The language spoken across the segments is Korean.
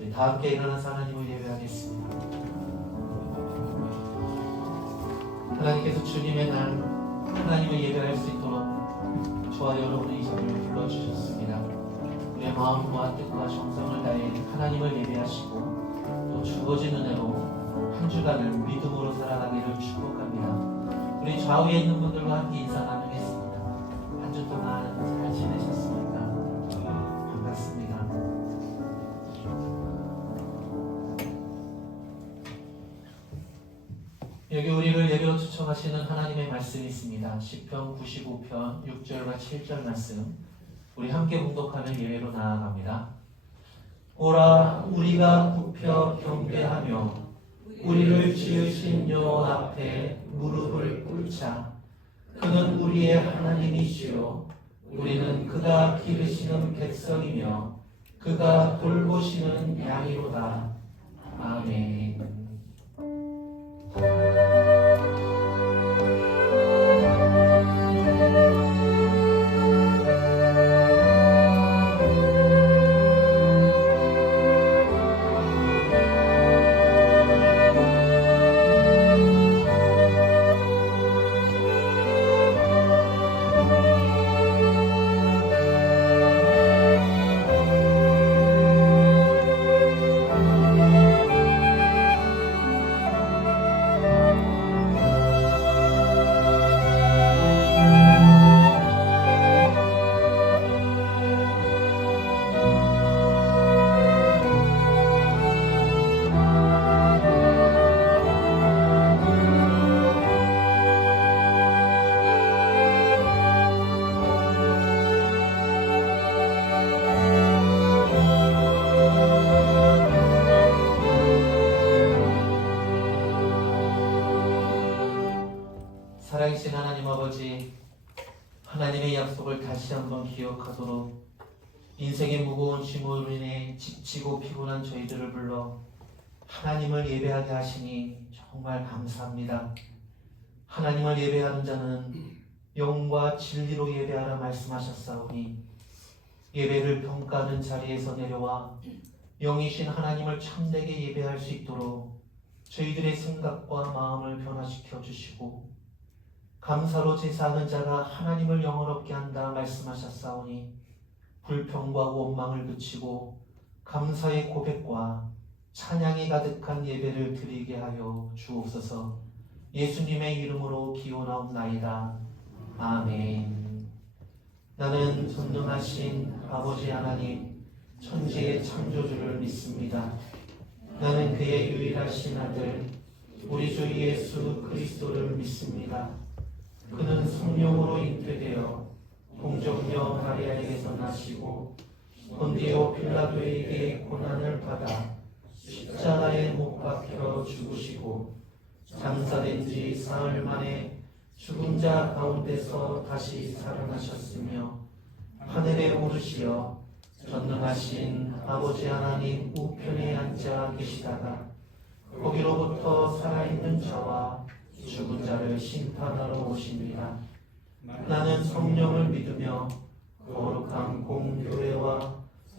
우리 다 함께 일어나서 하나님을 예배하겠습니다. 하나님께서 주님의 날 하나님을 예배할 수 있도록 저와 여러분의 이 자리를 불러주셨습니다. 우리의 마음과 뜻과 정성을 다해 하나님을 예배하시고 또 주어진 은혜로 한 주간을 믿음으로 살아가기를 축복합니다. 우리 좌우에 있는 분들과 함께 인사 나누겠습니다. 한 주 동안 잘 지내셨습니까? 반갑습니다. 여기 우리를 예배로 초청하시는 하나님의 말씀이 있습니다. 시편 95편 6절과 7절 말씀 우리 함께 봉독하며 예배로 나아갑니다. 오라 우리가 굽혀 경배하며 우리를 지으신 여호와 앞에 무릎을 꿇자. 그는 우리의 하나님이시요 우리는 그가 기르시는 백성이며 그가 돌보시는 양이로다. 아멘. 살아계신 하나님 아버지, 하나님의 약속을 다시 한번 기억하도록 인생의 무거운 짐으로 인해 지치고 피곤한 저희들을 불러 하나님을 예배하게 하시니 정말 감사합니다. 하나님을 예배하는 자는 영과 진리로 예배하라 말씀하셨사오니 예배를 평가하는 자리에서 내려와 영이신 하나님을 참되게 예배할 수 있도록 저희들의 생각과 마음을 변화시켜 주시고 감사로 제사하는 자가 하나님을 영원롭게 한다 말씀하셨사오니 불평과 원망을 그치고 감사의 고백과 찬양이 가득한 예배를 드리게 하여 주옵소서. 예수님의 이름으로 기원하옵나이다. 아멘. 나는 전능하신 아버지 하나님 천지의 창조주를 믿습니다. 나는 그의 유일하신 아들 우리 주 예수 그리스도를 믿습니다. 그는 성령으로 잉태되어 동정녀 마리아에게서 나시고 본디오 빌라도에게 고난을 받아 십자가에 못 박혀 죽으시고 장사된 지 사흘 만에 죽은 자 가운데서 다시 살아나셨으며 하늘에 오르시어 전능하신 아버지 하나님 우편에 앉아 계시다가 거기로부터 살아있는 자와 죽은 자를 심판하러 오십니다. 나는 성령을 믿으며 거룩한 공교회와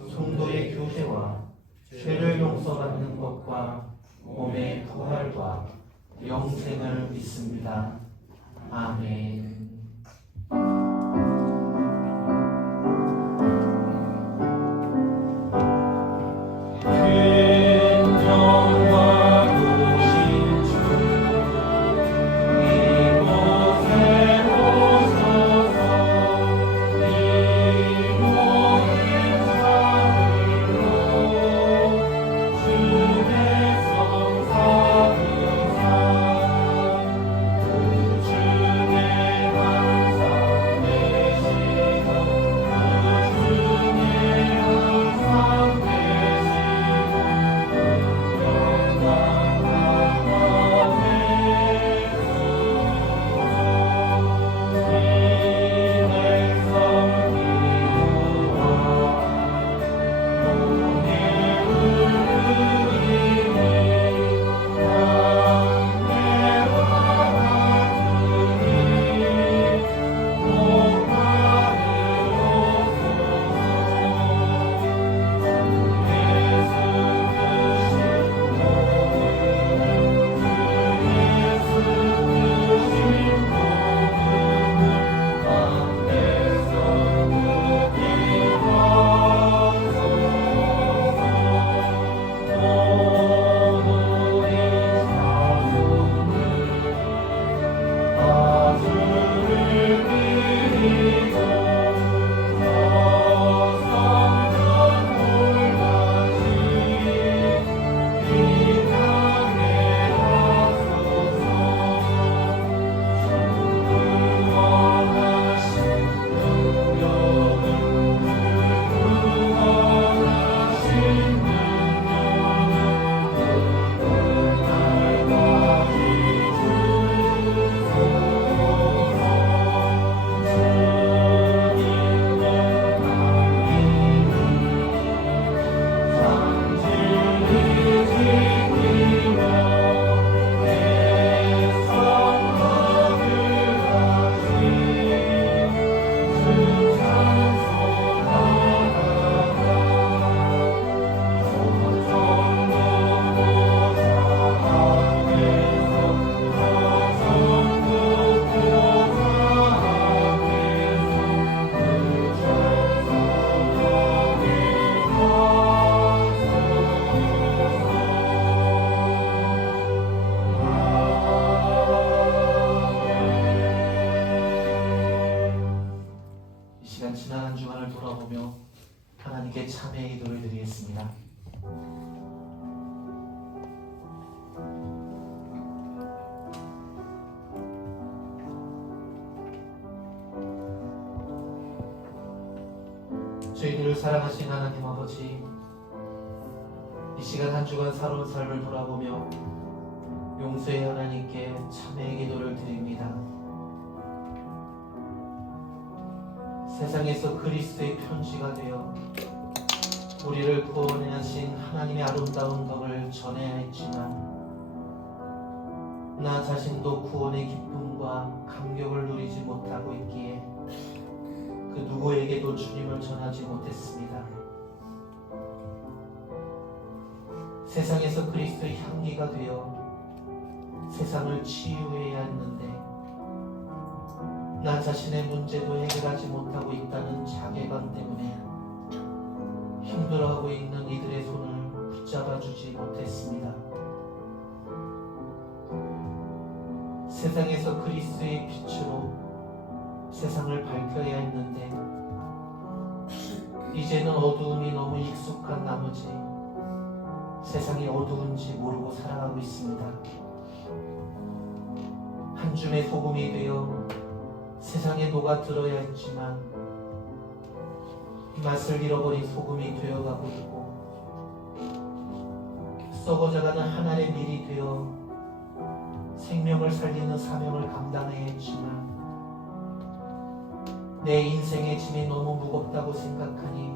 성도의 교제와 죄를 용서받는 것과 몸의 부활과 영생을 믿습니다. 아멘. 주의 참회의 기도를 드리겠습니다. 저희들을 사랑하신 하나님 아버지, 이 시간 한 주간 살아온 삶을 돌아보며 용서의 하나님께 참회의 기도를 드립니다. 세상에서 그리스도의 편지가 되어 우리를 구원하신 하나님의 아름다운 덕을 전해야 했지만 나 자신도 구원의 기쁨과 감격을 누리지 못하고 있기에 그 누구에게도 주님을 전하지 못했습니다. 세상에서 그리스도의 향기가 되어 세상을 치유해야 했는데 나 자신의 문제도 해결하지 못하고 있다는 자괴감 때문에 힘들어하고 있는 이들의 손을 붙잡아주지 못했습니다. 세상에서 그리스도의 빛으로 세상을 밝혀야 했는데 이제는 어두움이 너무 익숙한 나머지 세상이 어두운지 모르고 살아가고 있습니다. 한 줌의 소금이 되어 세상에 녹아들어야 했지만 맛을 잃어버린 소금이 되어가고 있고 썩어져가는 한 알의 밀이 되어 생명을 살리는 사명을 감당해야 했지만 내 인생의 짐이 너무 무겁다고 생각하니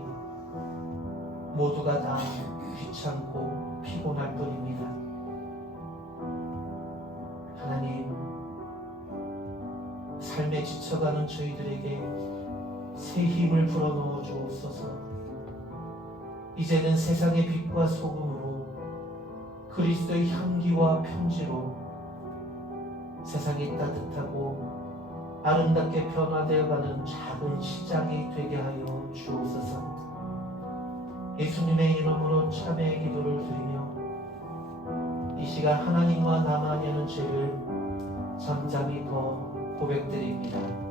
모두가 다 귀찮고 피곤할 뿐입니다. 하나님, 삶에 지쳐가는 저희들에게 새 힘을 불어넣어 주옵소서. 이제는 세상의 빛과 소금으로 그리스도의 향기와 편지로 세상이 따뜻하고 아름답게 변화되어가는 작은 시작이 되게 하여 주옵소서. 예수님의 이름으로 참회의 기도를 드리며 이 시간 하나님과 나만이 하는 죄를 잠잠히 더 고백드립니다.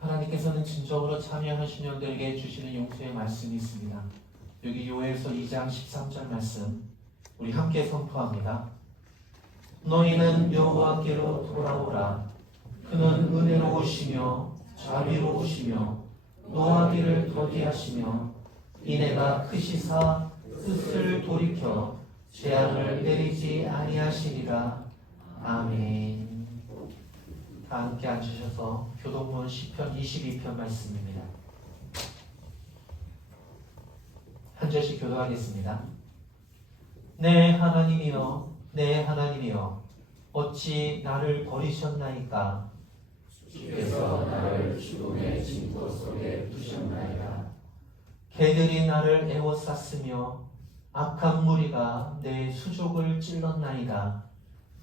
하나님께서는 진정으로 참여하신 영들에게 주시는 용서의 말씀이 있습니다. 여기 요엘서 2장 13절 말씀 우리 함께 선포합니다. 너희는 여호와께로 돌아오라. 그는 은혜로우시며 자비로우시며 노하기를 더디하시며 이내가 크시사 뜻을 돌이켜 재앙을 내리지 아니하시리라. 아멘. 다 함께 앉으셔서 교동문 시편 22편 말씀입니다. 한 절씩 교도하겠습니다. 내 하나님이여, 내 하나님이여, 어찌 나를 버리셨나이까? 주께서 나를 죽음의 징표 속에 두셨나이다. 개들이 나를 에워쌌으며 악한 무리가 내 수족을 찔렀나이다.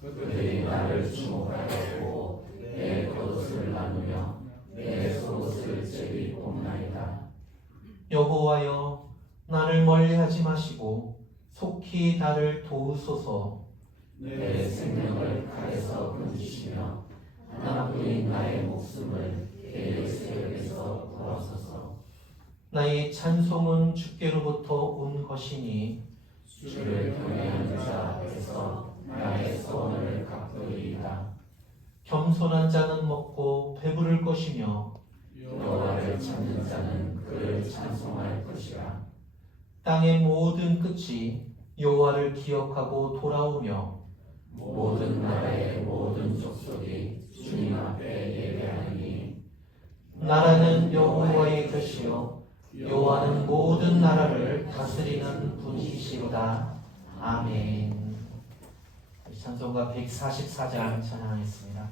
그들이 나를 주목하였고 내 겉옷을 나누며 내 속옷을 제비 뽑나이다. 여호와여, 나를 멀리하지 마시고 속히 나를 도우소서. 내 생명을 칼에서 건지시며 하나뿐인 나의 목숨을 개의 세력에서 구하소서. 나의 찬송은 주께로부터 온 것이니 주를 경외하는 자 앞에서 나의 소원을 갚으리이다. 겸손한 자는 먹고 배부를 것이며 여호와를 찾는 자는 그를 찬송할 것이라. 땅의 모든 끝이 여호와를 기억하고 돌아오며 모든 나라의 모든 족속이 주님 앞에 예배하니 나라는 여호와의 것이요 여호와는 모든 나라를 다스리는 분이시로다. 아멘. 찬송가 144장 찬양하겠습니다.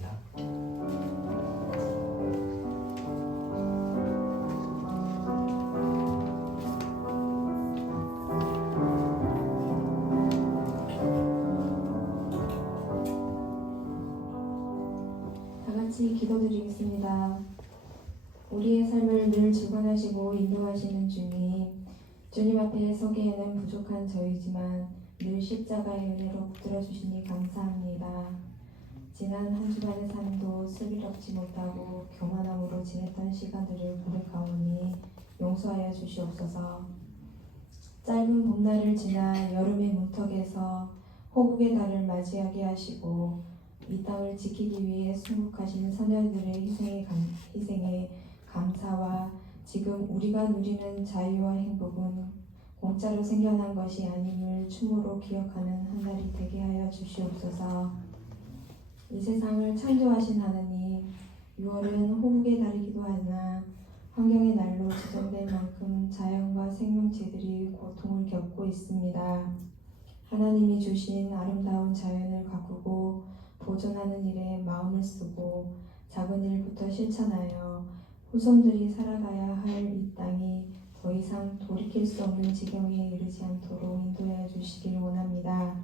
기도하겠습니다. 다 같이 기도드리겠습니다. 우리의 삶을 늘 주관하시고 인도하시는 주님 앞에 서기에는 부족한 저희지만 늘 십자가의 은혜로 붙들어 주시니 감사합니다. 지난 한 주간의 삶도 슬기롭지 못하고 교만함으로 지냈던 시간들을 고백하오니 용서하여 주시옵소서. 짧은 봄날을 지나 여름의 문턱에서 호국의 달을 맞이하게 하시고 이 땅을 지키기 위해 순국하신 선열들의 희생에 감사와 지금 우리가 누리는 자유와 행복은 공짜로 생겨난 것이 아님을 춤으로 기억하는 한 날이 되게 하여 주시옵소서. 이 세상을 창조하신 하느님, 6월은 호국의 달이기도 하나 환경의 날로 지정될 만큼 자연과 생명체들이 고통을 겪고 있습니다. 하나님이 주신 아름다운 자연을 가꾸고 보존하는 일에 마음을 쓰고 작은 일부터 실천하여 후손들이 살아가야 할 이 땅이 더 이상 돌이킬 수 없는 지경에 이르지 않도록 인도해 주시길 원합니다.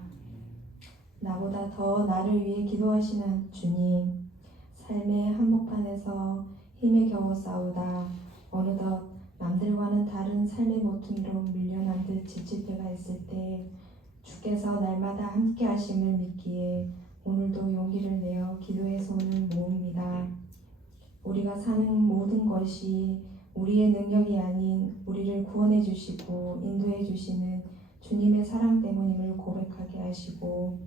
나보다 더 나를 위해 기도하시는 주님, 삶의 한복판에서 힘에 겨워 싸우다 어느덧 남들과는 다른 삶의 모퉁이로 밀려난 듯 지칠 때가 있을 때 주께서 날마다 함께 하심을 믿기에 오늘도 용기를 내어 기도의 손을 모읍니다. 우리가 사는 모든 것이 우리의 능력이 아닌 우리를 구원해 주시고 인도해 주시는 주님의 사랑 때문임을 고백하게 하시고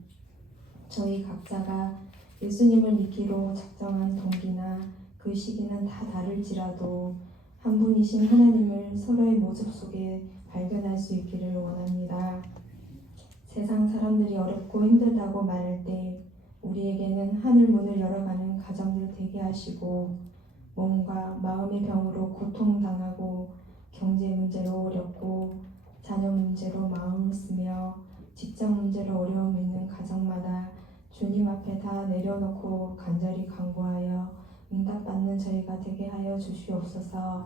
저희 각자가 예수님을 믿기로 작정한 동기나 그 시기는 다 다를지라도 한 분이신 하나님을 서로의 모습 속에 발견할 수 있기를 원합니다. 세상 사람들이 어렵고 힘들다고 말할 때 우리에게는 하늘 문을 열어가는 가정들 되게 하시고 몸과 마음의 병으로 고통당하고 경제 문제로 어렵고 자녀 문제로 마음을 쓰며 직장 문제로 어려움 있는 가정마다 주님 앞에 다 내려놓고 간절히 간구하여 응답받는 저희가 되게 하여 주시옵소서.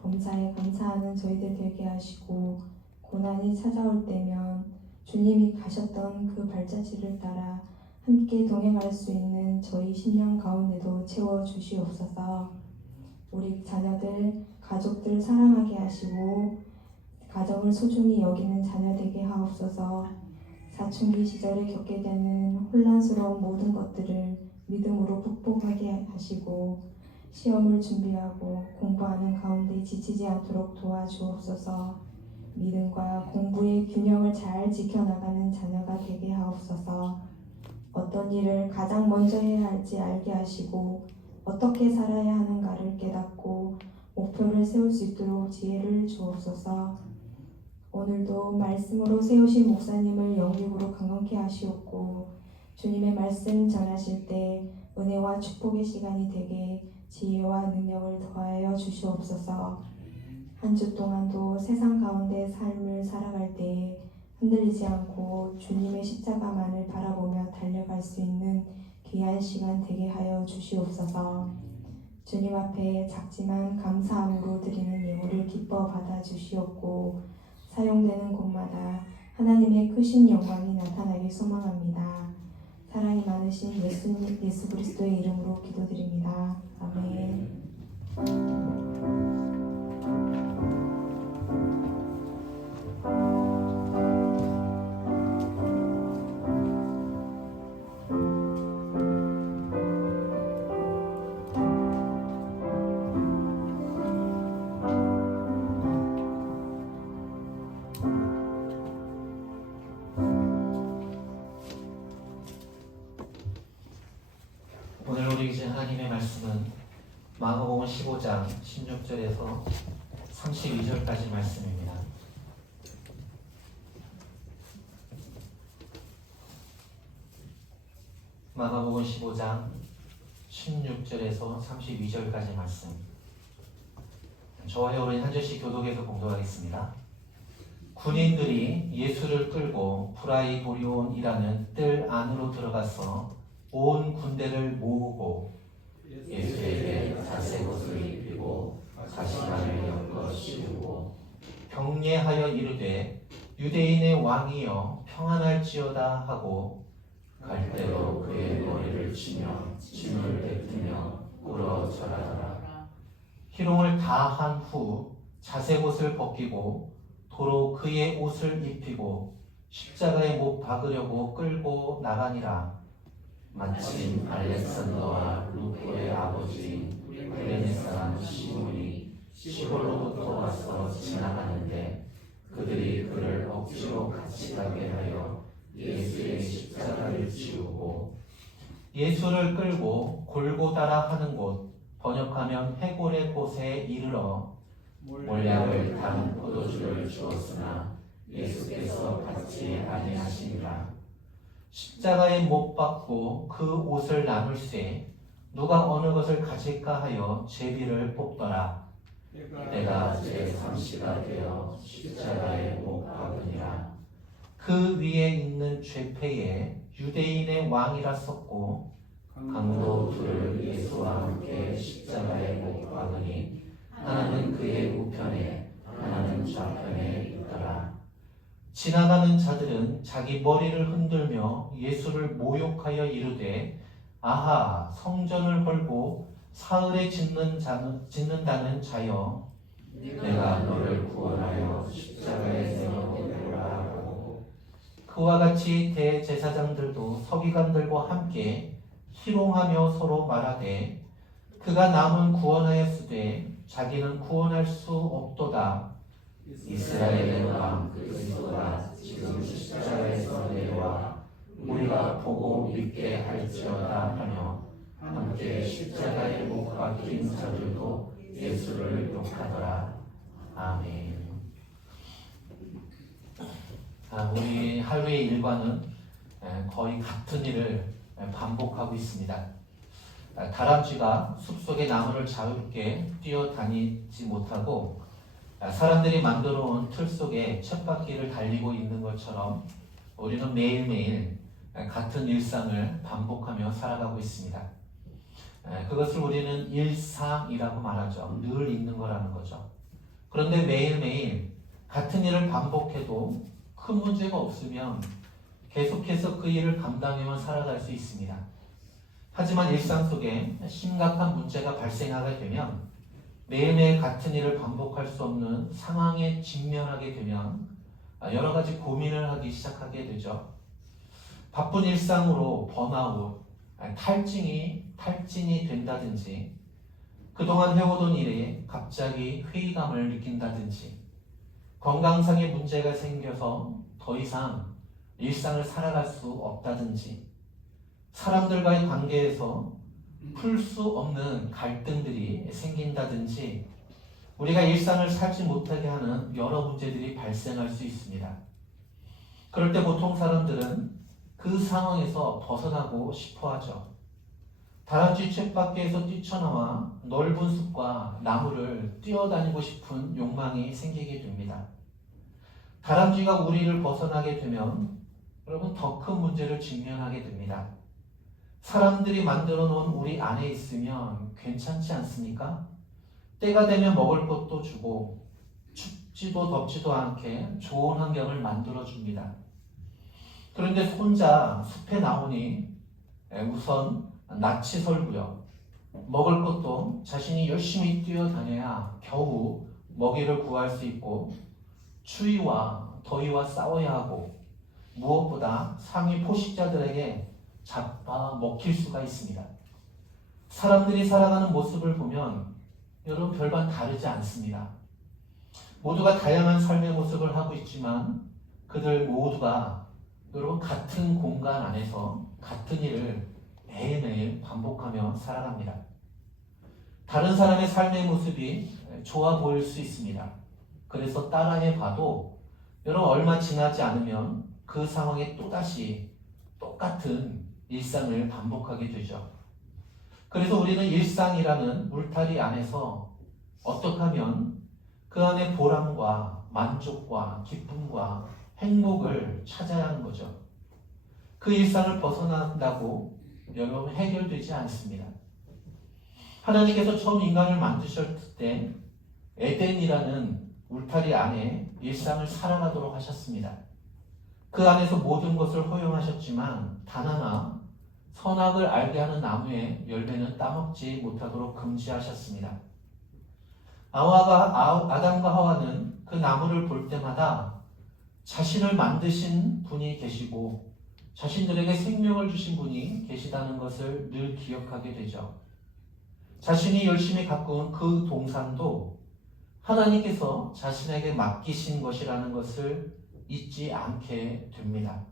범사에 감사하는 저희들 되게 하시고 고난이 찾아올 때면 주님이 가셨던 그 발자취를 따라 함께 동행할 수 있는 저희 심령 가운데도 채워 주시옵소서. 우리 자녀들, 가족들 사랑하게 하시고 가정을 소중히 여기는 자녀 되게 하옵소서. 사춘기 시절에 겪게 되는 혼란스러운 모든 것들을 믿음으로 극복하게 하시고 시험을 준비하고 공부하는 가운데 지치지 않도록 도와주옵소서. 믿음과 공부의 균형을 잘 지켜나가는 자녀가 되게 하옵소서. 어떤 일을 가장 먼저 해야 할지 알게 하시고 어떻게 살아야 하는가를 깨닫고 목표를 세울 수 있도록 지혜를 주옵소서. 오늘도 말씀으로 세우신 목사님을 영육으로 강건케 하시옵고 주님의 말씀 전하실 때 은혜와 축복의 시간이 되게 지혜와 능력을 더하여 주시옵소서. 한 주 동안도 세상 가운데 삶을 살아갈 때에 흔들리지 않고 주님의 십자가만을 바라보며 달려갈 수 있는 귀한 시간 되게 하여 주시옵소서. 주님 앞에 작지만 감사함으로 드리는 예물을 기뻐 받아 주시옵고 사용되는 곳마다 하나님의 크신 영광이 나타나길 소망합니다. 사랑이 많으신 예수 그리스도의 이름으로 기도드립니다. 아멘. 오늘 우리 이제 하나님의 말씀은 마가복음 15장 16절에서 32절까지 말씀입니다. 마가복음 15장 16절에서 32절까지 말씀. 저와 우리 한 절씩 교독해서 공독하겠습니다. 군인들이 예수를 끌고 프라이보리온이라는 뜰 안으로 들어가서 온 군대를 모으고 예수에게 자색옷을 입히고 가시관을 엮어 씌우고 경례하여 이르되 유대인의 왕이여 평안할지어다 하고 갈대로 그의 머리를 치며 침을 뱉으며 꿇어 절하더라. 희롱을 다 한 후 자색옷을 벗기고 도로 그의 옷을 입히고 십자가에 못 박으려고 끌고 나가니라. 마침 알렉산더와 루포의 아버지인 구레네 사람 시몬이 시골로부터 와서 지나가는데 그들이 그를 억지로 같이 가게 하여 예수의 십자가를 지우고 예수를 끌고 골고다라 하는 곳, 번역하면 해골의 곳에 이르러 몰약을 단 포도주를 주었으나 예수께서 받지 아니하시니라. 십자가에 못 박고 그 옷을 나눌세 누가 어느 것을 가질까 하여 제비를 뽑더라. 내가 제3시가 되어 십자가에 못 박으니라. 그 위에 있는 죄패에 유대인의 왕이라 썼고 강도 둘을 예수와 함께 십자가에 못 박으니 하나는 그의 우편에 하나는 좌편에 있더라. 지나가는 자들은 자기 머리를 흔들며 예수를 모욕하여 이르되 아하 성전을 헐고 사흘에 짓는다는 자여 내가 너를 구원하여 십자가에 내어놓으라 하고 그와 같이 대제사장들도 서기관들과 함께 희롱하며 서로 말하되 그가 남은 구원하였으되 자기는 구원할 수 없도다. 이스라엘의 왕 그리스도가 지금 십자가에서 내려와 우리가 보고 믿게 할지어다 하며 함께 십자가에 못 박힌 자들도 예수를 욕하더라. 아멘. 우리 하루의 일과는 거의 같은 일을 반복하고 있습니다. 다람쥐가 숲속의 나무를 자유롭게 뛰어다니지 못하고 사람들이 만들어 온 틀 속에 쳇바퀴를 달리고 있는 것처럼 우리는 매일매일 같은 일상을 반복하며 살아가고 있습니다. 그것을 우리는 일상이라고 말하죠. 늘 있는 거라는 거죠. 그런데 매일매일 같은 일을 반복해도 큰 문제가 없으면 계속해서 그 일을 감당해만 살아갈 수 있습니다. 하지만 일상 속에 심각한 문제가 발생하게 되면 매일매일 같은 일을 반복할 수 없는 상황에 직면하게 되면 여러 가지 고민을 하기 시작하게 되죠. 바쁜 일상으로 번아웃, 탈진이 된다든지 그동안 해오던 일에 갑자기 회의감을 느낀다든지 건강상의 문제가 생겨서 더 이상 일상을 살아갈 수 없다든지 사람들과의 관계에서 풀 수 없는 갈등들이 생긴다든지 우리가 일상을 살지 못하게 하는 여러 문제들이 발생할 수 있습니다. 그럴 때 보통 사람들은 그 상황에서 벗어나고 싶어 하죠. 다람쥐 쳇바퀴에서 뛰쳐나와 넓은 숲과 나무를 뛰어다니고 싶은 욕망이 생기게 됩니다. 다람쥐가 우리를 벗어나게 되면 여러분 더 큰 문제를 직면하게 됩니다. 사람들이 만들어 놓은 우리 안에 있으면 괜찮지 않습니까? 때가 되면 먹을 것도 주고 춥지도 덥지도 않게 좋은 환경을 만들어 줍니다. 그런데 혼자 숲에 나오니 우선 낯이 설고요. 먹을 것도 자신이 열심히 뛰어다녀야 겨우 먹이를 구할 수 있고 추위와 더위와 싸워야 하고 무엇보다 상위 포식자들에게 잡아 먹힐 수가 있습니다. 사람들이 살아가는 모습을 보면 여러분 별반 다르지 않습니다. 모두가 다양한 삶의 모습을 하고 있지만 그들 모두가 여러분 같은 공간 안에서 같은 일을 매일매일 반복하며 살아갑니다. 다른 사람의 삶의 모습이 좋아 보일 수 있습니다. 그래서 따라해 봐도 여러분 얼마 지나지 않으면 그 상황에 또다시 똑같은 일상을 반복하게 되죠. 그래서 우리는 일상이라는 울타리 안에서 어떻게 하면 그 안에 보람과 만족과 기쁨과 행복을 찾아야 하는 거죠. 그 일상을 벗어난다고 여러분 해결되지 않습니다. 하나님께서 처음 인간을 만드셨을 때 에덴이라는 울타리 안에 일상을 살아가도록 하셨습니다. 그 안에서 모든 것을 허용하셨지만 단 하나 선악을 알게 하는 나무의 열매는 따먹지 못하도록 금지하셨습니다. 아담과 하와는 그 나무를 볼 때마다 자신을 만드신 분이 계시고 자신들에게 생명을 주신 분이 계시다는 것을 늘 기억하게 되죠. 자신이 열심히 가꾼 그 동산도 하나님께서 자신에게 맡기신 것이라는 것을 잊지 않게 됩니다.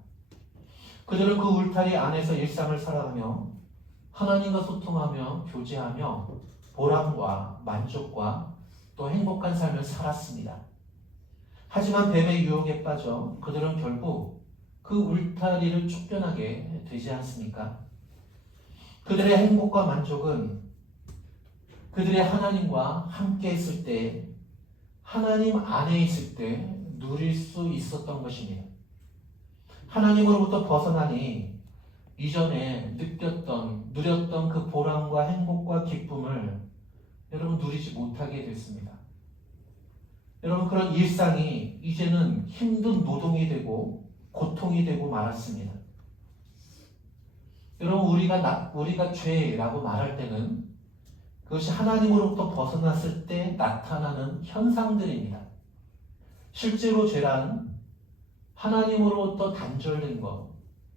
그들은 그 울타리 안에서 일상을 살아가며 하나님과 소통하며 교제하며 보람과 만족과 또 행복한 삶을 살았습니다. 하지만 뱀의 유혹에 빠져 그들은 결국 그 울타리를 쫓겨나게 되지 않습니까? 그들의 행복과 만족은 그들의 하나님과 함께 있을 때, 하나님 안에 있을 때 누릴 수 있었던 것입니다. 하나님으로부터 벗어나니 이전에 누렸던 그 보람과 행복과 기쁨을 여러분 누리지 못하게 됐습니다. 여러분 그런 일상이 이제는 힘든 노동이 되고 고통이 되고 말았습니다. 여러분 우리가 죄라고 말할 때는 그것이 하나님으로부터 벗어났을 때 나타나는 현상들입니다. 실제로 죄란 하나님으로부터 단절된 것,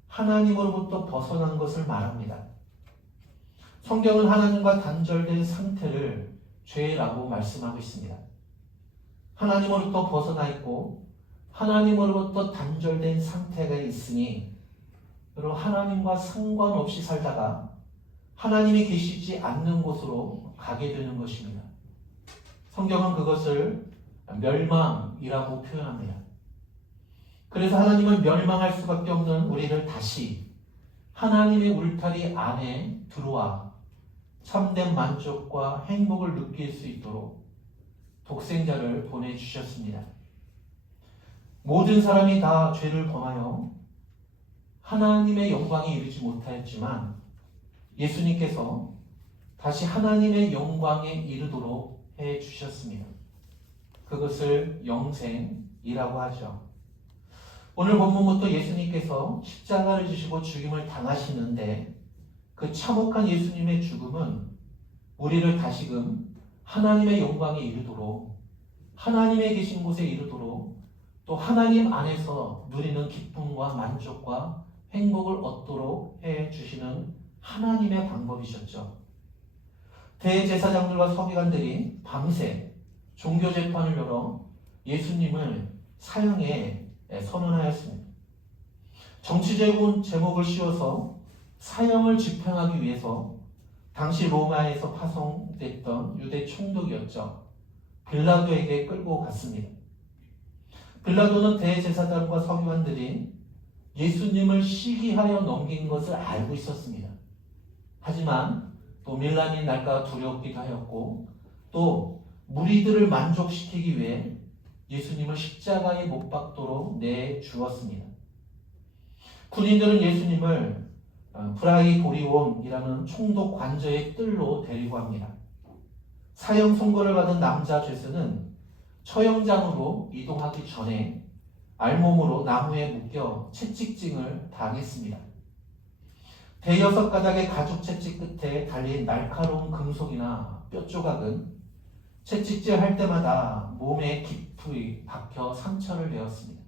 하나님으로부터 벗어난 것을 말합니다. 성경은 하나님과 단절된 상태를 죄라고 말씀하고 있습니다. 하나님으로부터 벗어나 있고 하나님으로부터 단절된 상태가 있으니 여러분 하나님과 상관없이 살다가 하나님이 계시지 않는 곳으로 가게 되는 것입니다. 성경은 그것을 멸망이라고 표현합니다. 그래서 하나님을 멸망할 수밖에 없는 우리를 다시 하나님의 울타리 안에 들어와 참된 만족과 행복을 느낄 수 있도록 독생자를 보내주셨습니다. 모든 사람이 다 죄를 범하여 하나님의 영광에 이르지 못하였지만 예수님께서 다시 하나님의 영광에 이르도록 해주셨습니다. 그것을 영생이라고 하죠. 오늘 본문부터 예수님께서 십자가를 지시고 죽임을 당하시는데 그 참혹한 예수님의 죽음은 우리를 다시금 하나님의 영광에 이르도록 하나님의 계신 곳에 이르도록 또 하나님 안에서 누리는 기쁨과 만족과 행복을 얻도록 해주시는 하나님의 방법이셨죠. 대제사장들과 서기관들이 밤새 종교재판을 열어 예수님을 사형에 선언하였습니다. 정치적인 제목을 씌워서 사형을 집행하기 위해서 당시 로마에서 파송됐던 유대 총독이었죠. 빌라도에게 끌고 갔습니다. 빌라도는 대제사장과 서기관들이 예수님을 시기하여 넘긴 것을 알고 있었습니다. 하지만 또 밀란이 날까 두렵기도 하였고 또 무리들을 만족시키기 위해 예수님을 십자가에 못 박도록 내주었습니다. 군인들은 예수님을 브라이도리온이라는 총독 관저의 뜰로 데리고 갑니다. 사형 선고를 받은 남자 죄수는 처형장으로 이동하기 전에 알몸으로 나무에 묶여 채찍질을 당했습니다. 대여섯 가닥의 가죽 채찍 끝에 달린 날카로운 금속이나 뼈 조각은 채찍질 할 때마다 몸에 깊이 박혀 상처를 내었습니다.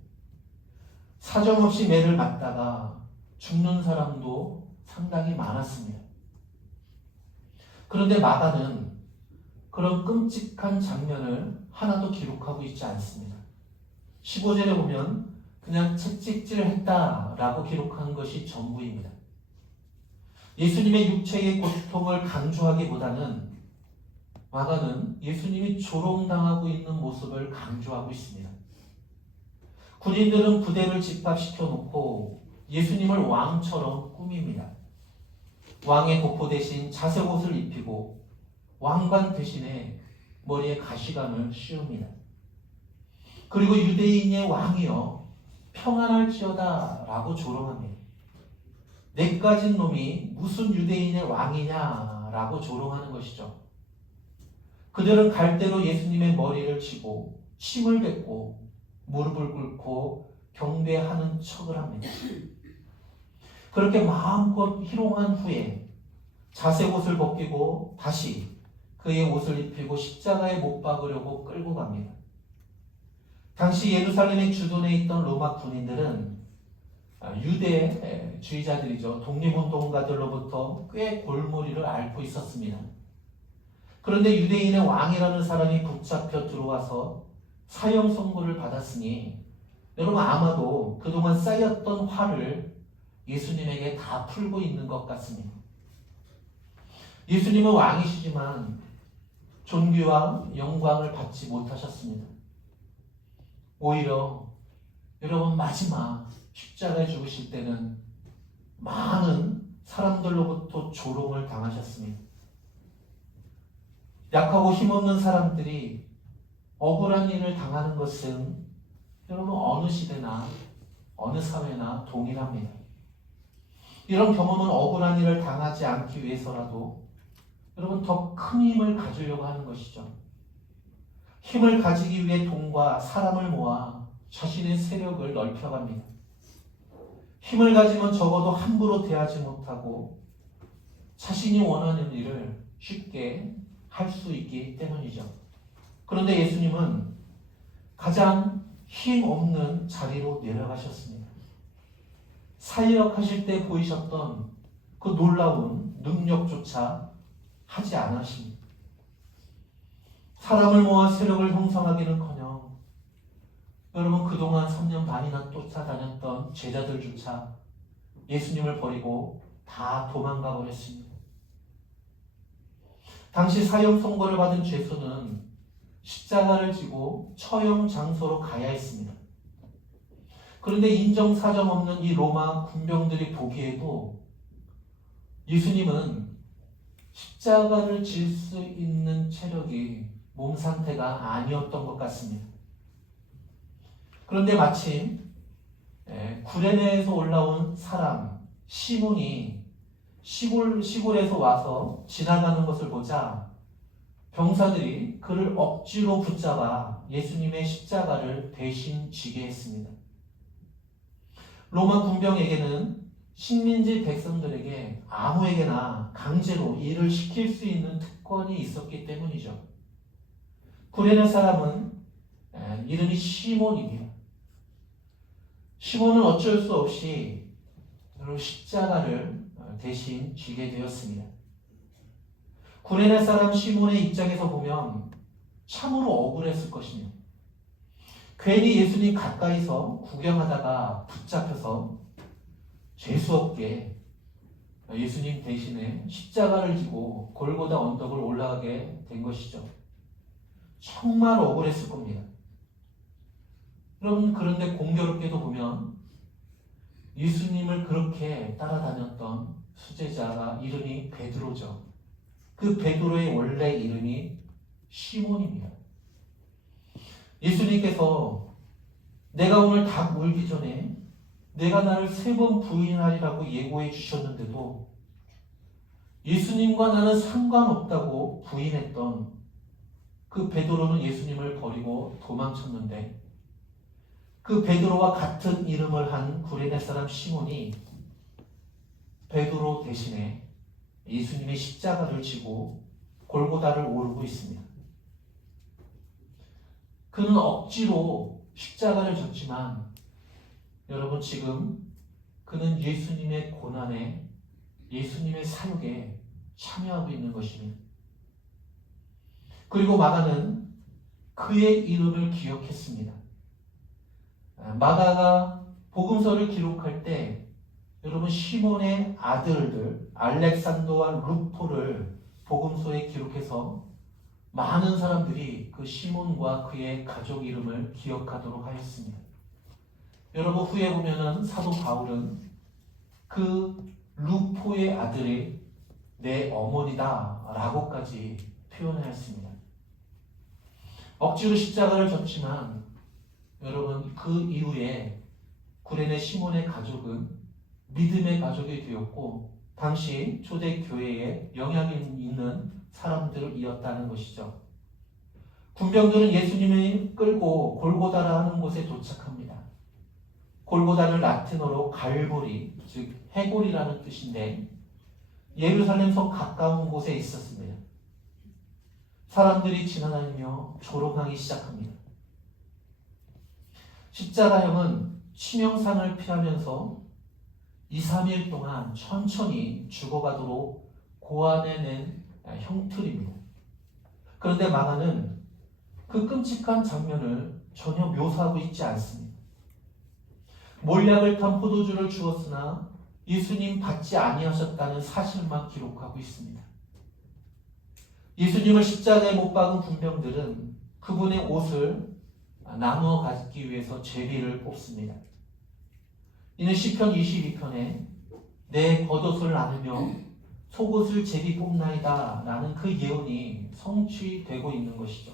사정없이 매를 맞다가 죽는 사람도 상당히 많았습니다. 그런데 마가는 그런 끔찍한 장면을 하나도 기록하고 있지 않습니다. 15절에 보면 그냥 채찍질을 했다라고 기록한 것이 전부입니다. 예수님의 육체의 고통을 강조하기보다는 마가는 예수님이 조롱당하고 있는 모습을 강조하고 있습니다. 군인들은 부대를 집합시켜 놓고 예수님을 왕처럼 꾸밉니다. 왕의 도포 대신 자색 옷을 입히고 왕관 대신에 머리에 가시관을 씌웁니다. 그리고 유대인의 왕이여 평안할지어다 라고 조롱합니다. 내 가진 놈이 무슨 유대인의 왕이냐라고 조롱하는 것이죠. 그들은 갈대로 예수님의 머리를 치고 침을 뱉고 무릎을 꿇고 경배하는 척을 합니다. 그렇게 마음껏 희롱한 후에 자색 옷을 벗기고 다시 그의 옷을 입히고 십자가에 못 박으려고 끌고 갑니다. 당시 예루살렘의 주둔에 있던 로마 군인들은 유대주의자들이죠. 독립운동가들로부터 꽤 골머리를 앓고 있었습니다. 그런데 유대인의 왕이라는 사람이 붙잡혀 들어와서 사형 선고를 받았으니 여러분 아마도 그동안 쌓였던 화를 예수님에게 다 풀고 있는 것 같습니다. 예수님은 왕이시지만 존귀와 영광을 받지 못하셨습니다. 오히려 여러분 마지막 십자가에 죽으실 때는 많은 사람들로부터 조롱을 당하셨습니다. 약하고 힘없는 사람들이 억울한 일을 당하는 것은 여러분 어느 시대나 어느 사회나 동일합니다. 이런 경험은 억울한 일을 당하지 않기 위해서라도 여러분 더 큰 힘을 가지려고 하는 것이죠. 힘을 가지기 위해 돈과 사람을 모아 자신의 세력을 넓혀갑니다. 힘을 가지면 적어도 함부로 대하지 못하고 자신이 원하는 일을 쉽게 할 수 있기 때문이죠. 그런데 예수님은 가장 힘 없는 자리로 내려가셨습니다. 사역하실 때 보이셨던 그 놀라운 능력조차 하지 않으십니다. 사람을 모아 세력을 형성하기는커녕 여러분 그동안 3년 반이나 쫓아다녔던 제자들조차 예수님을 버리고 다 도망가 버렸습니다. 당시 사형 선고를 받은 죄수는 십자가를 지고 처형 장소로 가야 했습니다. 그런데 인정사정 없는 이 로마 군병들이 보기에도 예수님은 십자가를 질 수 있는 체력이 몸 상태가 아니었던 것 같습니다. 그런데 마침 구레네에서 올라온 사람 시몬이 시골에서 와서 지나가는 것을 보자 병사들이 그를 억지로 붙잡아 예수님의 십자가를 대신 지게 했습니다. 로마 군병에게는 식민지 백성들에게 아무에게나 강제로 일을 시킬 수 있는 특권이 있었기 때문이죠. 구레네 사람은 이름이 시몬입니다. 시몬은 어쩔 수 없이 십자가를 대신 지게 되었습니다. 구레네 사람 시몬의 입장에서 보면 참으로 억울했을 것입니다. 괜히 예수님 가까이서 구경하다가 붙잡혀서 재수없게 예수님 대신에 십자가를 지고 골고다 언덕을 올라가게 된 것이죠. 정말 억울했을 겁니다. 여러분 그런데 공교롭게도 보면 예수님을 그렇게 따라다녔던 수제자가 이름이 베드로죠. 그 베드로의 원래 이름이 시몬입니다. 예수님께서 내가 오늘 닭 물기 전에 내가 나를 3번 부인하리라고 예고해 주셨는데도 예수님과 나는 상관없다고 부인했던 그 베드로는 예수님을 버리고 도망쳤는데 그 베드로와 같은 이름을 한 구레네 사람 시몬이 베드로 대신에 예수님의 십자가를 지고 골고다를 오르고 있습니다. 그는 억지로 십자가를 졌지만 여러분 지금 그는 예수님의 고난에 예수님의 사역에 참여하고 있는 것입니다. 그리고 마가는 그의 이름을 기억했습니다. 마가가 복음서를 기록할 때 여러분 시몬의 아들들 알렉산더와 루포를 복음서에 기록해서 많은 사람들이 그 시몬과 그의 가족 이름을 기억하도록 하였습니다. 여러분 후에 보면은 사도 바울은 그 루포의 아들이 내 어머니다 라고까지 표현하였습니다. 억지로 십자가를 졌지만 여러분 그 이후에 구레네 시몬의 가족은 믿음의 가족이 되었고 당시 초대교회에 영향이 있는 사람들이었다는 것이죠. 군병들은 예수님을 끌고 골고다라는 곳에 도착합니다. 골고다는 라틴어로 갈보리, 즉 해골이라는 뜻인데 예루살렘서 가까운 곳에 있었습니다. 사람들이 지나다니며 조롱하기 시작합니다. 십자가형은 치명상을 피하면서 2, 3일 동안 천천히 죽어가도록 고안해낸 형틀입니다. 그런데 마가는 그 끔찍한 장면을 전혀 묘사하고 있지 않습니다. 몰약을 탄 포도주를 주었으나 예수님 받지 아니하셨다는 사실만 기록하고 있습니다. 예수님을 십자가에 못 박은 군병들은 그분의 옷을 나누어 가지기 위해서 제비를 뽑습니다. 이는 시편 22편에 내 겉옷을 나누며 속옷을 제비 뽑나이다 라는 그 예언이 성취되고 있는 것이죠.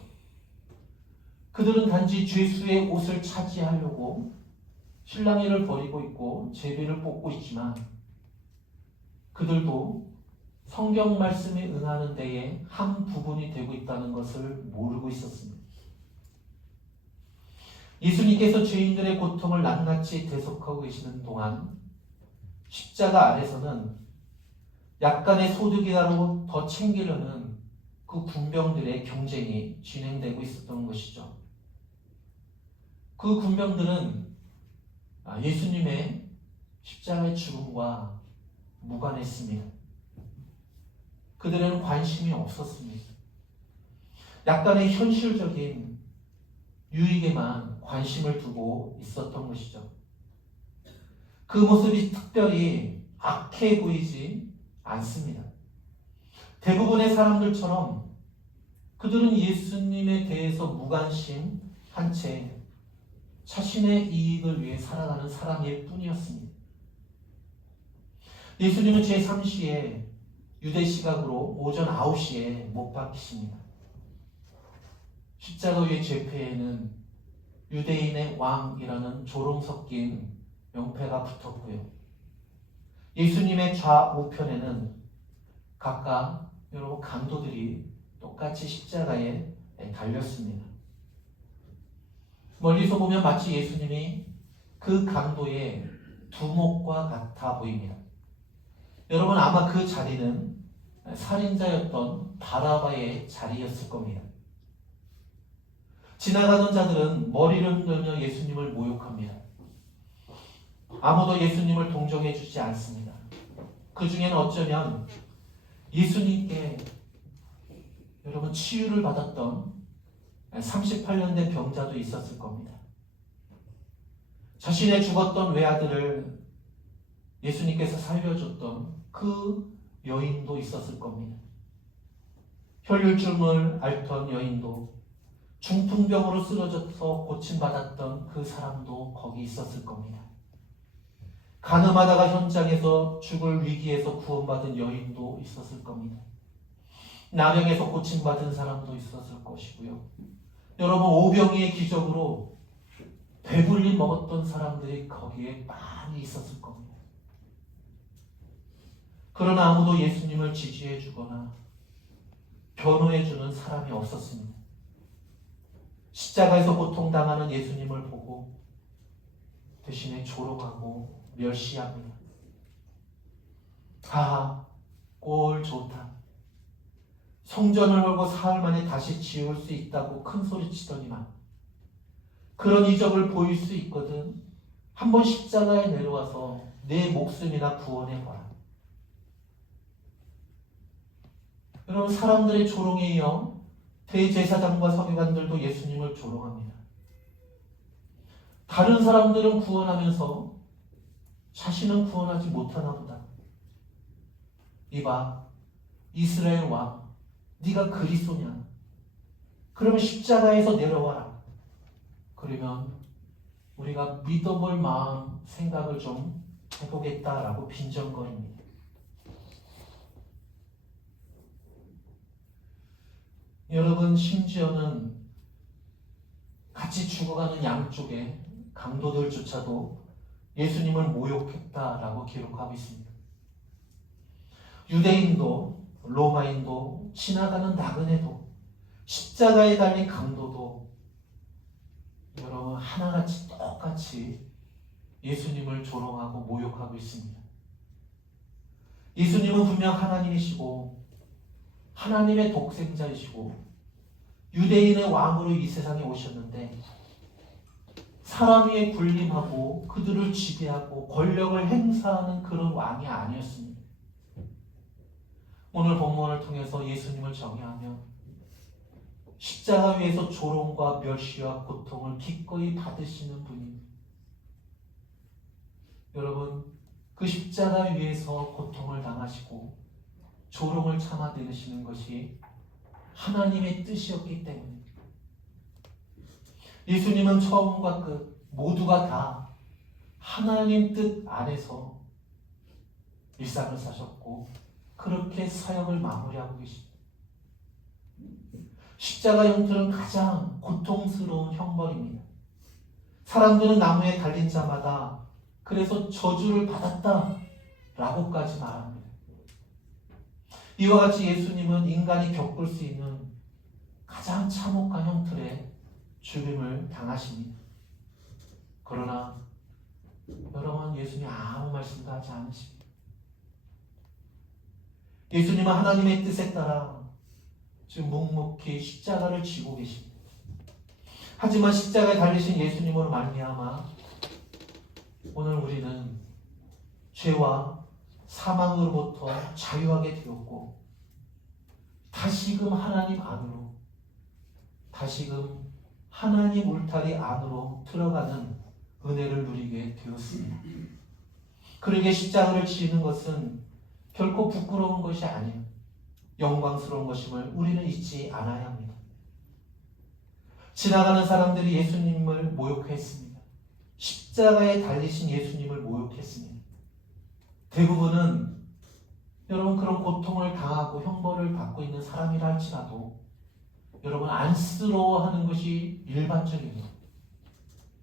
그들은 단지 죄수의 옷을 차지하려고 신랑이를 버리고 있고 제비를 뽑고 있지만 그들도 성경 말씀에 응하는 데에 한 부분이 되고 있다는 것을 모르고 있었습니다. 예수님께서 죄인들의 고통을 낱낱이 대속하고 계시는 동안 십자가 아래서는 약간의 소득이라도 더 챙기려는 그 군병들의 경쟁이 진행되고 있었던 것이죠. 그 군병들은 예수님의 십자가의 죽음과 무관했습니다. 그들은 관심이 없었습니다. 약간의 현실적인 유익에만 관심을 두고 있었던 것이죠. 그 모습이 특별히 악해 보이지 않습니다. 대부분의 사람들처럼 그들은 예수님에 대해서 무관심한 채 자신의 이익을 위해 살아가는 사람일 뿐이었습니다. 예수님은 제3시에 유대 시각으로 오전 9시에 못 박히십니다. 십자가 위의 죄패에는 유대인의 왕이라는 조롱 섞인 명패가 붙었고요. 예수님의 좌우편에는 각각 여러분 강도들이 똑같이 십자가에 달렸습니다. 멀리서 보면 마치 예수님이 그 강도의 두목과 같아 보입니다. 여러분 아마 그 자리는 살인자였던 바라바의 자리였을 겁니다. 지나가던 자들은 머리를 흔들며 예수님을 모욕합니다. 아무도 예수님을 동정해 주지 않습니다. 그 중에는 어쩌면 예수님께 여러분 치유를 받았던 38년 된 병자도 있었을 겁니다. 자신의 죽었던 외아들을 예수님께서 살려줬던 그 여인도 있었을 겁니다. 혈류증을 앓던 여인도, 중풍병으로 쓰러져서 고침받았던 그 사람도 거기 있었을 겁니다. 가늠하다가 현장에서 죽을 위기에서 구원받은 여인도 있었을 겁니다. 나병에서 고침받은 사람도 있었을 것이고요. 여러분 오병이의 기적으로 배불리 먹었던 사람들이 거기에 많이 있었을 겁니다. 그러나 아무도 예수님을 지지해 주거나 변호해 주는 사람이 없었습니다. 십자가에서 고통당하는 예수님을 보고 대신에 조롱하고 멸시합니다. 하하, 꼴 좋다. 성전을 헐고 사흘 만에 다시 지을 수 있다고 큰 소리 치더니만 그런 이적을 보일 수 있거든. 한번 십자가에 내려와서 내 목숨이나 구원해봐라. 여러분 사람들의 조롱에 이어 대제사장과 서기관들도 예수님을 조롱합니다. 다른 사람들은 구원하면서 자신은 구원하지 못하나 보다. 이봐, 이스라엘 왕, 네가 그리스도냐? 그러면 십자가에서 내려와라. 그러면 우리가 믿어볼 마음 생각을 좀 해보겠다라고 빈정거립니다. 여러분 심지어는 같이 죽어가는 양쪽에 강도들조차도 예수님을 모욕했다라고 기록하고 있습니다. 유대인도 로마인도 지나가는 나그네도 십자가에 달린 강도도 여러분 하나같이 똑같이 예수님을 조롱하고 모욕하고 있습니다. 예수님은 분명 하나님이시고 하나님의 독생자이시고 유대인의 왕으로 이 세상에 오셨는데 사람 위에 군림하고 그들을 지배하고 권력을 행사하는 그런 왕이 아니었습니다. 오늘 본문을 통해서 예수님을 정의하며 십자가 위에서 조롱과 멸시와 고통을 기꺼이 받으시는 분입니다. 여러분, 그 십자가 위에서 고통을 당하시고 조롱을 참아내시는 것이 하나님의 뜻이었기 때문입니다. 예수님은 처음과 끝 모두가 다 하나님 뜻 안에서 일상을 사셨고 그렇게 사역을 마무리하고 계십니다. 십자가 형틀은 가장 고통스러운 형벌입니다. 사람들은 나무에 달린 자마다 그래서 저주를 받았다 라고까지 말합니다. 이와 같이 예수님은 인간이 겪을 수 있는 가장 참혹한 형틀의 죽임을 당하십니다. 그러나 여러분, 예수님 아무 말씀도 하지 않으십니다. 예수님은 하나님의 뜻에 따라 지금 묵묵히 십자가를 지고 계십니다. 하지만 십자가에 달리신 예수님으로 말미암아 오늘 우리는 죄와 사망으로부터 자유하게 되었고 다시금 하나님 안으로, 다시금 하나님 울타리 안으로 들어가는 은혜를 누리게 되었습니다. 그러게 십자가를 지는 것은 결코 부끄러운 것이 아니에요. 영광스러운 것임을 우리는 잊지 않아야 합니다. 지나가는 사람들이 예수님을 모욕했습니다. 십자가에 달리신 예수님을 모욕했습니다. 대부분은 여러분 그런 고통을 당하고 형벌을 받고 있는 사람이라 할지라도 여러분 안쓰러워하는 것이 일반적입니다.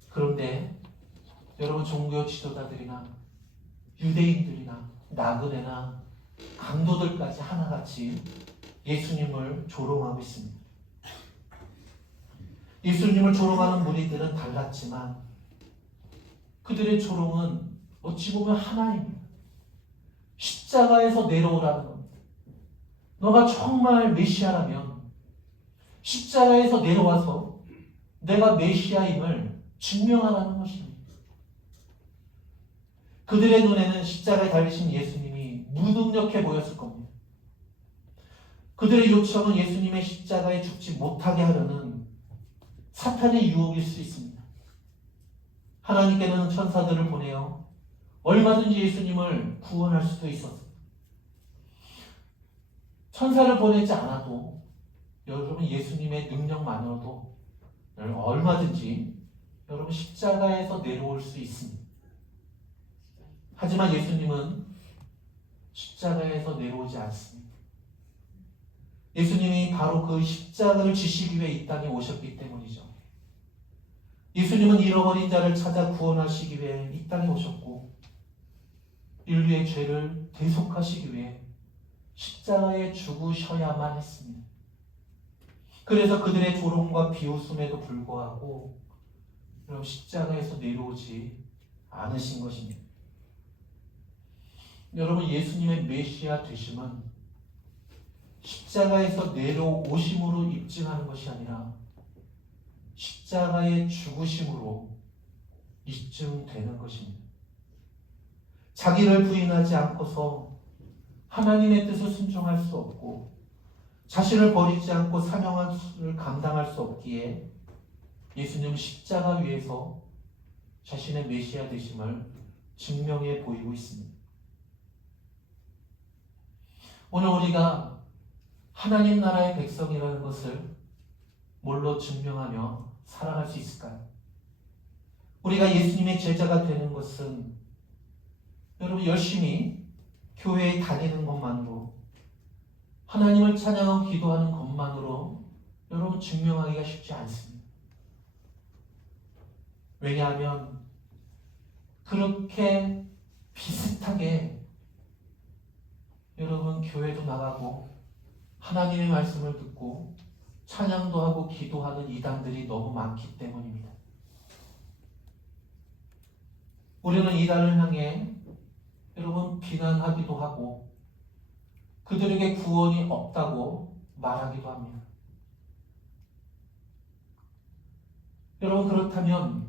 그런데 여러분 종교 지도자들이나 유대인들이나 나그네나 강도들까지 하나같이 예수님을 조롱하고 있습니다. 예수님을 조롱하는 무리들은 달랐지만 그들의 조롱은 어찌 보면 하나입니다. 십자가에서 내려오라는 겁니다. 너가 정말 메시아라면 십자가에서 내려와서 내가 메시아임을 증명하라는 것입니다. 그들의 눈에는 십자가에 달리신 예수님이 무능력해 보였을 겁니다. 그들의 요청은 예수님의 십자가에 죽지 못하게 하려는 사탄의 유혹일 수 있습니다. 하나님께는 천사들을 보내어 얼마든지 예수님을 구원할 수도 있었습니다. 천사를 보내지 않아도 여러분 예수님의 능력만으로도 얼마든지 여러분 십자가에서 내려올 수 있습니다. 하지만 예수님은 십자가에서 내려오지 않습니다. 예수님이 바로 그 십자가를 지시기 위해 이 땅에 오셨기 때문이죠. 예수님은 잃어버린 자를 찾아 구원하시기 위해 이 땅에 오셨고 인류의 죄를 대속하시기 위해 십자가에 죽으셔야만 했습니다. 그래서 그들의 조롱과 비웃음에도 불구하고 십자가에서 내려오지 않으신 것입니다. 여러분 예수님의 메시아 되심은 십자가에서 내려오심으로 입증하는 것이 아니라 십자가의 죽으심으로 입증되는 것입니다. 자기를 부인하지 않고서 하나님의 뜻을 순종할 수 없고 자신을 버리지 않고 사명을 감당할 수 없기에 예수님은 십자가 위에서 자신의 메시아 되심을 증명해 보이고 있습니다. 오늘 우리가 하나님 나라의 백성이라는 것을 뭘로 증명하며 살아갈 수 있을까요? 우리가 예수님의 제자가 되는 것은 여러분 열심히 교회에 다니는 것만으로 하나님을 찬양하고 기도하는 것만으로 여러분 증명하기가 쉽지 않습니다. 왜냐하면 그렇게 비슷하게 여러분 교회도 나가고 하나님의 말씀을 듣고 찬양도 하고 기도하는 이단들이 너무 많기 때문입니다. 우리는 이단을 향해 여러분 비난하기도 하고 그들에게 구원이 없다고 말하기도 합니다. 여러분 그렇다면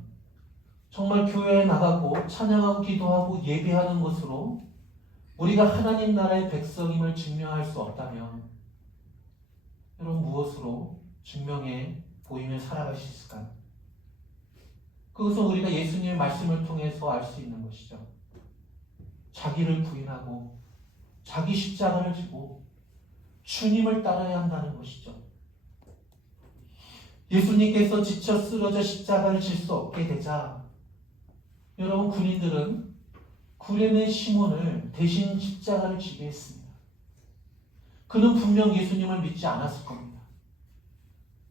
정말 교회에 나가고 찬양하고 기도하고 예배하는 것으로 우리가 하나님 나라의 백성임을 증명할 수 없다면 여러분 무엇으로 증명해 보이며 살아갈 수 있을까요? 그것은 우리가 예수님의 말씀을 통해서 알 수 있는 것이죠. 자기를 부인하고 자기 십자가를 지고 주님을 따라야 한다는 것이죠. 예수님께서 지쳐 쓰러져 십자가를 질 수 없게 되자 여러분 군인들은 구레네 시몬을 대신 십자가를 지게 했습니다. 그는 분명 예수님을 믿지 않았을 겁니다.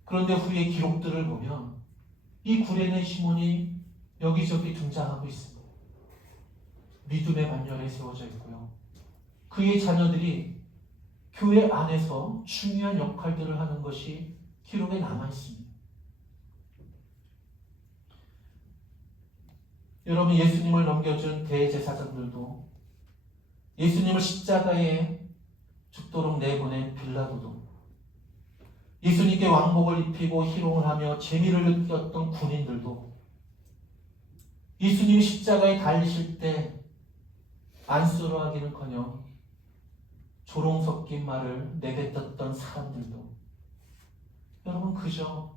그런데 후에 기록들을 보면 이 구레네 시몬이 여기저기 등장하고 있습니다. 믿음의 반열에 세워져 있고요. 그의 자녀들이 교회 안에서 중요한 역할들을 하는 것이 기록에 남아 있습니다. 여러분 예수님을 넘겨준 대제사장들도 예수님을 십자가에 죽도록 내보낸 빌라도도 예수님께 왕복을 입히고 희롱을 하며 재미를 느꼈던 군인들도 예수님이 십자가에 달리실 때 안쓰러워하기는커녕 조롱 섞인 말을 내뱉었던 사람들도 여러분 그저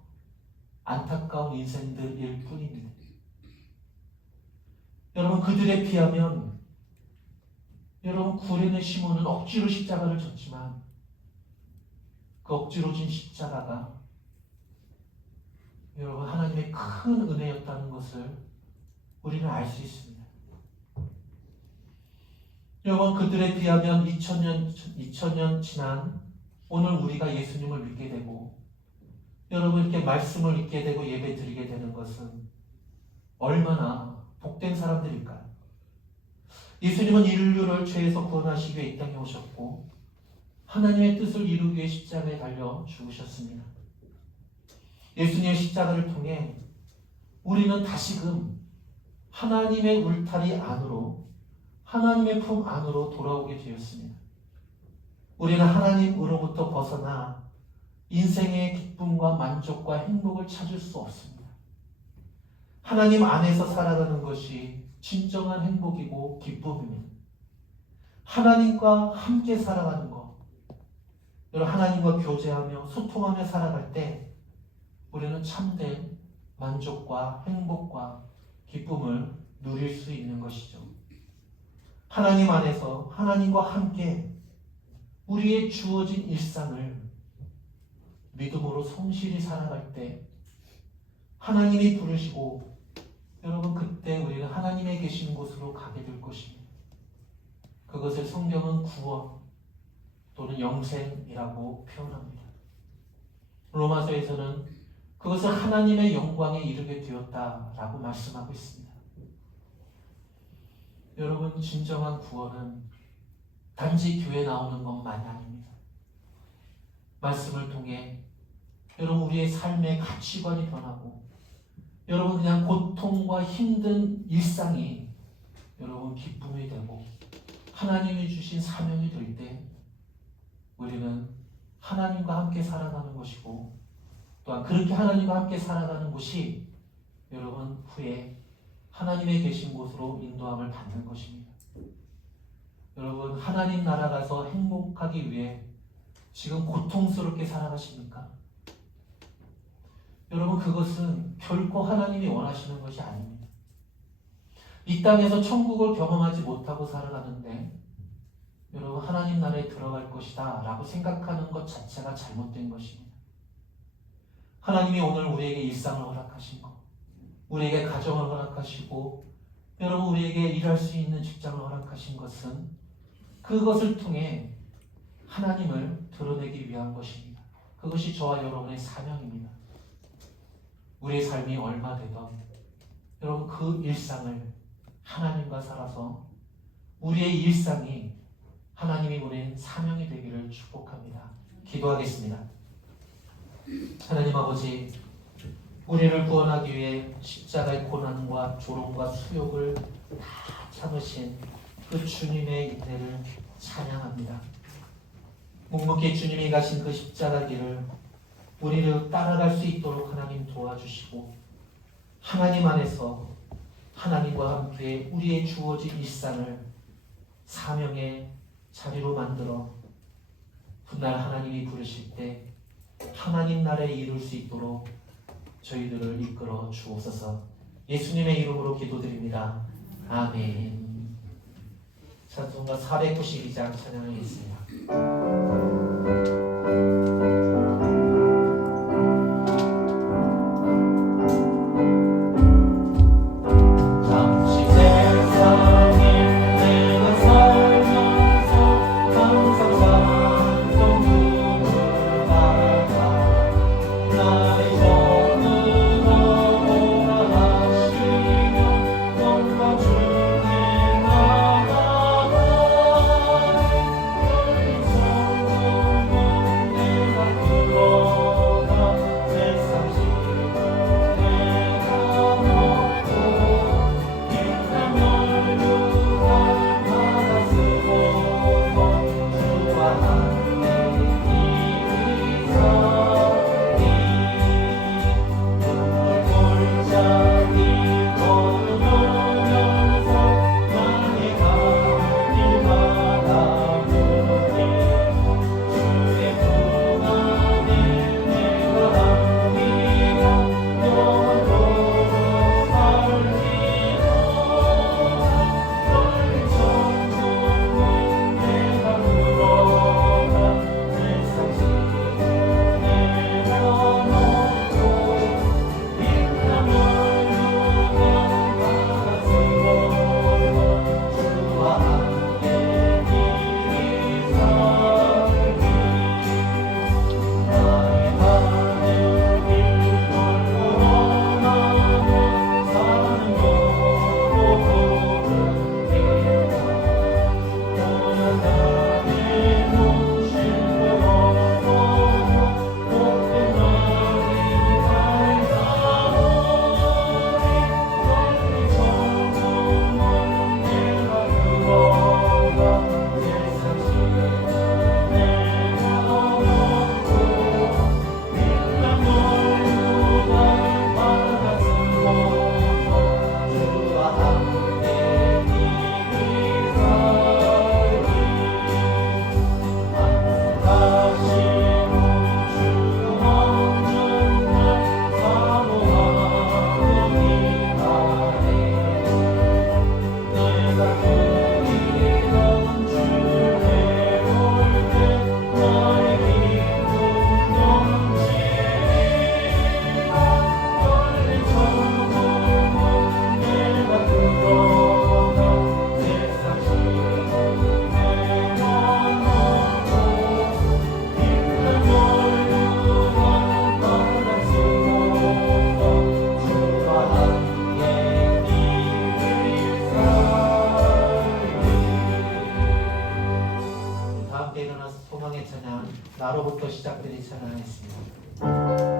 안타까운 인생들일 뿐입니다. 여러분 그들에 비하면 여러분 구레네 시몬은 억지로 십자가를 졌지만 그 억지로 진 십자가가 여러분 하나님의 큰 은혜였다는 것을 우리는 알 수 있습니다. 여러분 그들에 비하면 2000년 지난 오늘 우리가 예수님을 믿게 되고 여러분 이렇게 말씀을 읽게 되고 예배 드리게 되는 것은 얼마나 복된 사람들일까요? 예수님은 인류를 죄에서 구원하시기 위해 이 땅에 오셨고 하나님의 뜻을 이루기 위해 십자가에 달려 죽으셨습니다. 예수님의 십자가를 통해 우리는 다시금 하나님의 울타리 안으로 하나님의 품 안으로 돌아오게 되었습니다. 우리는 하나님으로부터 벗어나 인생의 기쁨과 만족과 행복을 찾을 수 없습니다. 하나님 안에서 살아가는 것이 진정한 행복이고 기쁨입니다. 하나님과 함께 살아가는 것, 여러분 하나님과 교제하며 소통하며 살아갈 때 우리는 참된 만족과 행복과 기쁨을 누릴 수 있는 것이죠. 하나님 안에서 하나님과 함께 우리의 주어진 일상을 믿음으로 성실히 살아갈 때 하나님이 부르시고 여러분 그때 우리는 하나님의 계신 곳으로 가게 될 것입니다. 그것을 성경은 구원 또는 영생이라고 표현합니다. 로마서에서는 그것을 하나님의 영광에 이르게 되었다라고 말씀하고 있습니다. 여러분 진정한 구원은 단지 교회 나오는 것만이 아닙니다. 말씀을 통해 여러분 우리의 삶의 가치관이 변하고 여러분 그냥 고통과 힘든 일상이 여러분 기쁨이 되고 하나님이 주신 사명이 될 때 우리는 하나님과 함께 살아가는 것이고 또한 그렇게 하나님과 함께 살아가는 곳이 여러분 후에 하나님의 계신 곳으로 인도함을 받는 것입니다. 여러분 하나님 나라 가서 행복하기 위해 지금 고통스럽게 살아가십니까? 여러분 그것은 결코 하나님이 원하시는 것이 아닙니다. 이 땅에서 천국을 경험하지 못하고 살아가는데 여러분 하나님 나라에 들어갈 것이다 라고 생각하는 것 자체가 잘못된 것입니다. 하나님이 오늘 우리에게 일상을 허락하신 것, 우리에게 가정을 허락하시고 여러분 우리에게 일할 수 있는 직장을 허락하신 것은 그것을 통해 하나님을 드러내기 위한 것입니다. 그것이 저와 여러분의 사명입니다. 우리의 삶이 얼마 되던 여러분 그 일상을 하나님과 살아서 우리의 일상이 하나님이 보낸 사명이 되기를 축복합니다. 기도하겠습니다. 하나님 아버지, 우리를 구원하기 위해 십자가의 고난과 조롱과 수욕을 다 참으신 그 주님의 인내를 찬양합니다. 묵묵히 주님이 가신 그 십자가 길을 우리를 따라갈 수 있도록 하나님 도와주시고, 하나님 안에서 하나님과 함께 우리의 주어진 일상을 사명의 자리로 만들어 훗날 하나님이 부르실 때 하나님 나라에 이룰 수 있도록 저희들을 이끌어 주옵소서. 예수님의 이름으로 기도드립니다. 아멘. 찬송가 492장 찬양하겠습니다. 나로부터 시작되는 찬양하겠습니다.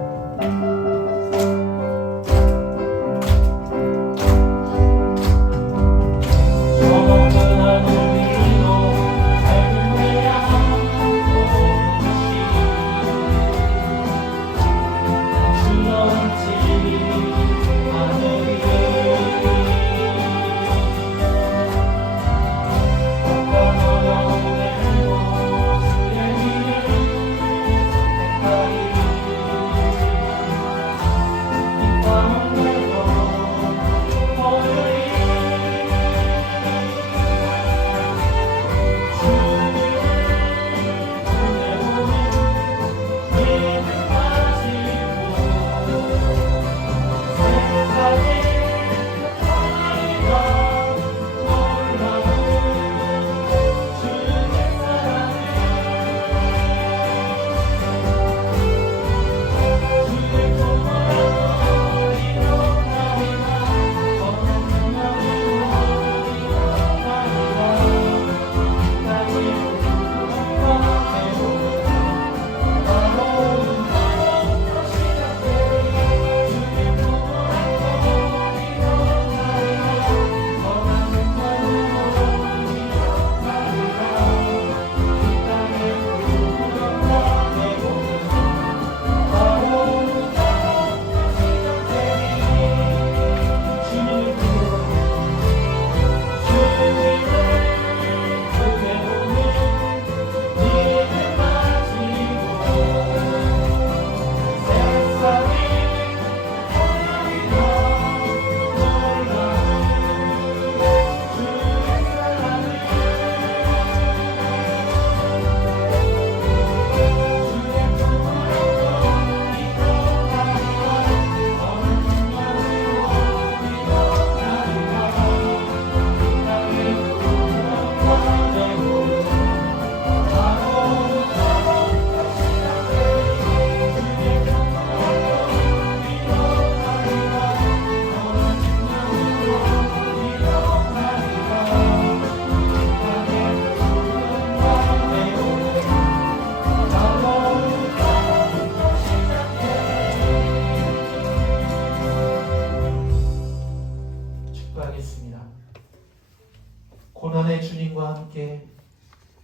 고난의 주님과 함께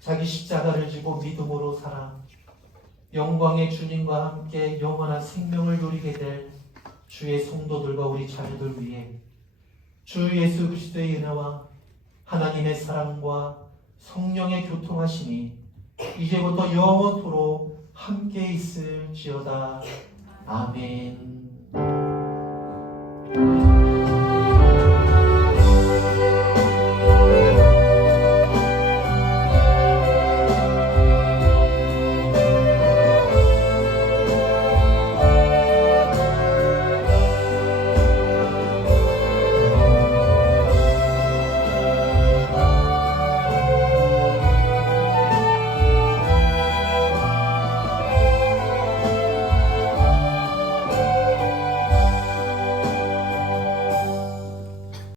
자기 십자가를 지고 믿음으로 살아 영광의 주님과 함께 영원한 생명을 누리게 될 주의 성도들과 우리 자녀들 위해 주 예수 그리스도의 은혜와 하나님의 사랑과 성령의 교통하심이 이제부터 영원토록 함께 있을지어다. 아멘.